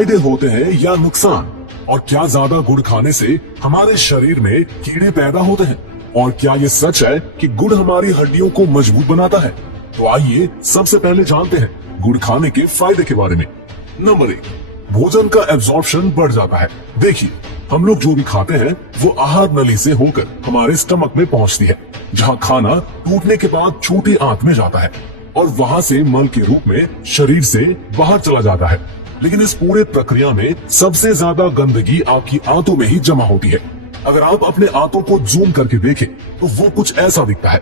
फायदे होते हैं या नुकसान, और क्या ज्यादा गुड़ खाने से हमारे शरीर में कीड़े पैदा होते हैं, और क्या ये सच है कि गुड़ हमारी हड्डियों को मजबूत बनाता है। तो आइए सबसे पहले जानते हैं गुड़ खाने के फायदे के बारे में। नंबर 1, भोजन का एब्जॉर्प्शन बढ़ जाता है। देखिए, हम लोग जो भी खाते हैं वो आहार नली से होकर हमारे स्टमक में पहुंचती है, जहां खाना टूटने के बाद छोटी आंत में जाता है और वहां से मल के रूप में शरीर से बाहर चला जाता है। लेकिन इस पूरे प्रक्रिया में सबसे ज्यादा गंदगी आपकी आंतों में ही जमा होती है। अगर आप अपने आंतों को जूम करके देखें तो वो कुछ ऐसा दिखता है।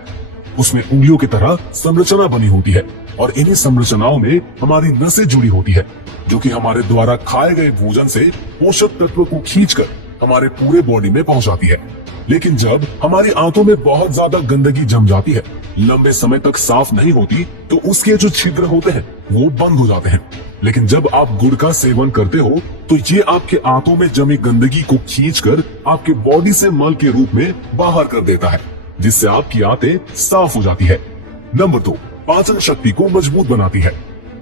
उसमें उंगलियों की तरह संरचना बनी होती है और इन्हीं संरचनाओं में हमारी नसें जुड़ी होती है, जो कि हमारे द्वारा खाए गए भोजन से पोषक तत्व को खींचकर हमारे पूरे बॉडी में पहुंचाती है। लेकिन जब हमारी आंतों में बहुत ज्यादा गंदगी जम जाती है, लंबे समय तक साफ नहीं होती, तो उसके जो छिद्र होते हैं वो बंद हो जाते हैं। लेकिन जब आप गुड़ का सेवन करते हो तो ये आपके आंतों में जमी गंदगी को खींचकर आपके बॉडी से मल के रूप में बाहर कर देता है, जिससे आपकी आंतें साफ हो जाती है। नंबर 2, पाचन शक्ति को मजबूत बनाती है।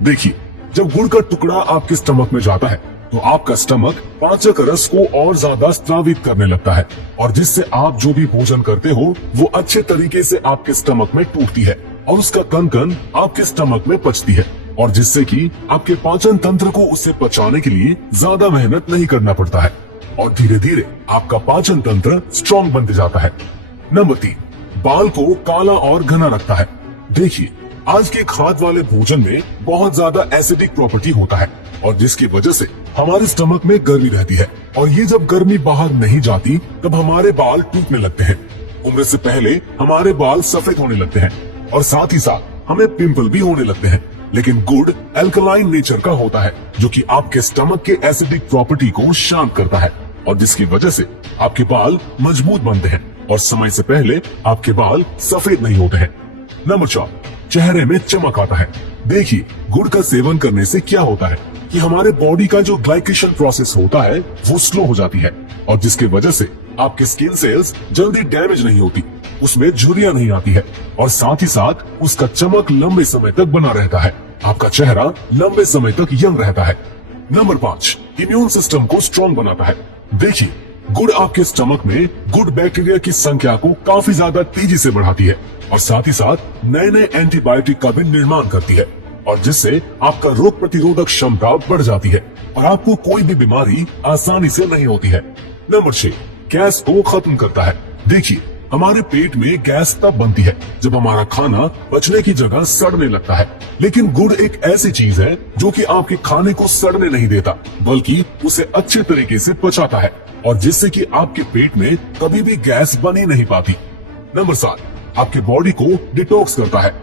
देखिए, जब गुड़ का टुकड़ा आपके स्टमक में जाता है तो आपका स्टमक पाचक रस को और ज्यादा स्रावित करने लगता है, और जिससे आप जो भी भोजन करते हो वो अच्छे तरीके से आपके स्टमक में टूटती है और उसका कण कण आपके स्टमक में पचती है, और जिससे कि आपके पाचन तंत्र को उसे पचाने के लिए ज्यादा मेहनत नहीं करना पड़ता है और धीरे धीरे आपका पाचन तंत्र स्ट्रॉन्ग बनते जाता है। नंबर 3, बाल को काला और घना रखता है। देखिए, आज के खाद वाले भोजन में बहुत ज्यादा एसिडिक प्रॉपर्टी होता है, और जिसकी वजह से हमारे स्टमक में गर्मी रहती है, और ये जब गर्मी बाहर नहीं जाती तब हमारे बाल टूटने लगते हैं। उम्र से पहले हमारे बाल सफेद होने लगते हैं और साथ ही साथ हमें पिंपल भी होने लगते हैं। लेकिन गुड़ एल्कलाइन नेचर का होता है, जो कि आपके स्टमक के एसिडिक प्रॉपर्टी को शांत करता है, और जिसकी वजह से आपके बाल मजबूत बनते हैं और समय से पहले आपके बाल सफेद नहीं होते हैं। नंबर 4, चेहरे में चमक आता है। देखिए, गुड़ का सेवन करने से क्या होता है कि हमारे बॉडी का जो ग्लाइकेशन प्रोसेस होता है वो स्लो हो जाती है, और जिसकी वजह से आपके स्किन सेल्स जल्दी डैमेज नहीं होती, उसमें झुर्रियां नहीं आती है, और साथ ही साथ उसका चमक लंबे समय तक बना रहता है। आपका चेहरा लंबे समय तक यंग रहता है। नंबर 5, इम्यून सिस्टम को स्ट्रॉन्ग बनाता है। देखिए, गुड़ आपके स्टमक में गुड बैक्टीरिया की संख्या को काफी ज्यादा तेजी से बढ़ाती है, और साथ ही साथ नए नए एंटीबायोटिक का भी निर्माण करती है, और जिससे आपका रोग प्रतिरोधक क्षमता बढ़ जाती है और आपको कोई भी बीमारी आसानी से नहीं होती है। नंबर 6, गैस को खत्म करता है। देखिए, हमारे पेट में गैस तब बनती है जब हमारा खाना पचने की जगह सड़ने लगता है, लेकिन गुड़ एक ऐसी चीज है जो कि आपके खाने को सड़ने नहीं देता, बल्कि उसे अच्छे तरीके से पचाता है, और जिससे कि आपके पेट में कभी भी गैस बन ही नहीं पाती। नंबर 7, आपके बॉडी को डिटॉक्स करता है।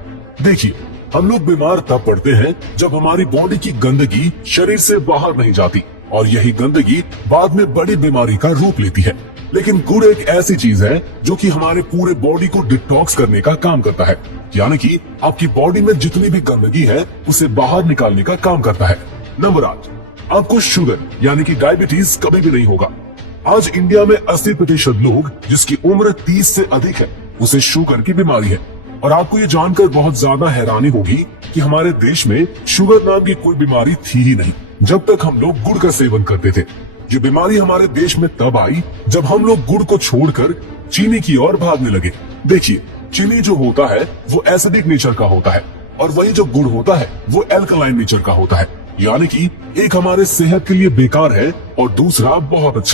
देखिए, हम लोग बीमार तब पड़ते हैं जब हमारी बॉडी की गंदगी शरीर से बाहर नहीं जाती, और यही गंदगी बाद में बड़ी बीमारी का रूप लेती है। लेकिन गुड़ एक ऐसी चीज है जो कि हमारे पूरे बॉडी को डिटॉक्स करने का काम करता है, यानी कि आपकी बॉडी में जितनी भी गंदगी है उसे बाहर निकालने का काम करता है। नंबर 8, आपको शुगर यानी कि डायबिटीज कभी भी नहीं होगा। आज इंडिया में 80% लोग जिसकी उम्र 30 से अधिक है उसे शुगर की बीमारी है, और आपको ये जानकर बहुत ज्यादा हैरानी होगी कि हमारे देश में शुगर नाम की कोई बीमारी थी ही नहीं जब तक हम लोग गुड़ का सेवन करते थे। ये बीमारी हमारे देश में तब आई जब हम लोग गुड़ को छोड़कर चीनी की ओर भागने लगे। देखिए, चीनी जो होता है वो एसिडिक नेचर का होता है, और वही जो गुड़ होता है वो एल्कलाइन नेचर का होता है, यानी कि एक हमारे सेहत के लिए बेकार है और दूसरा बहुत अच्छा।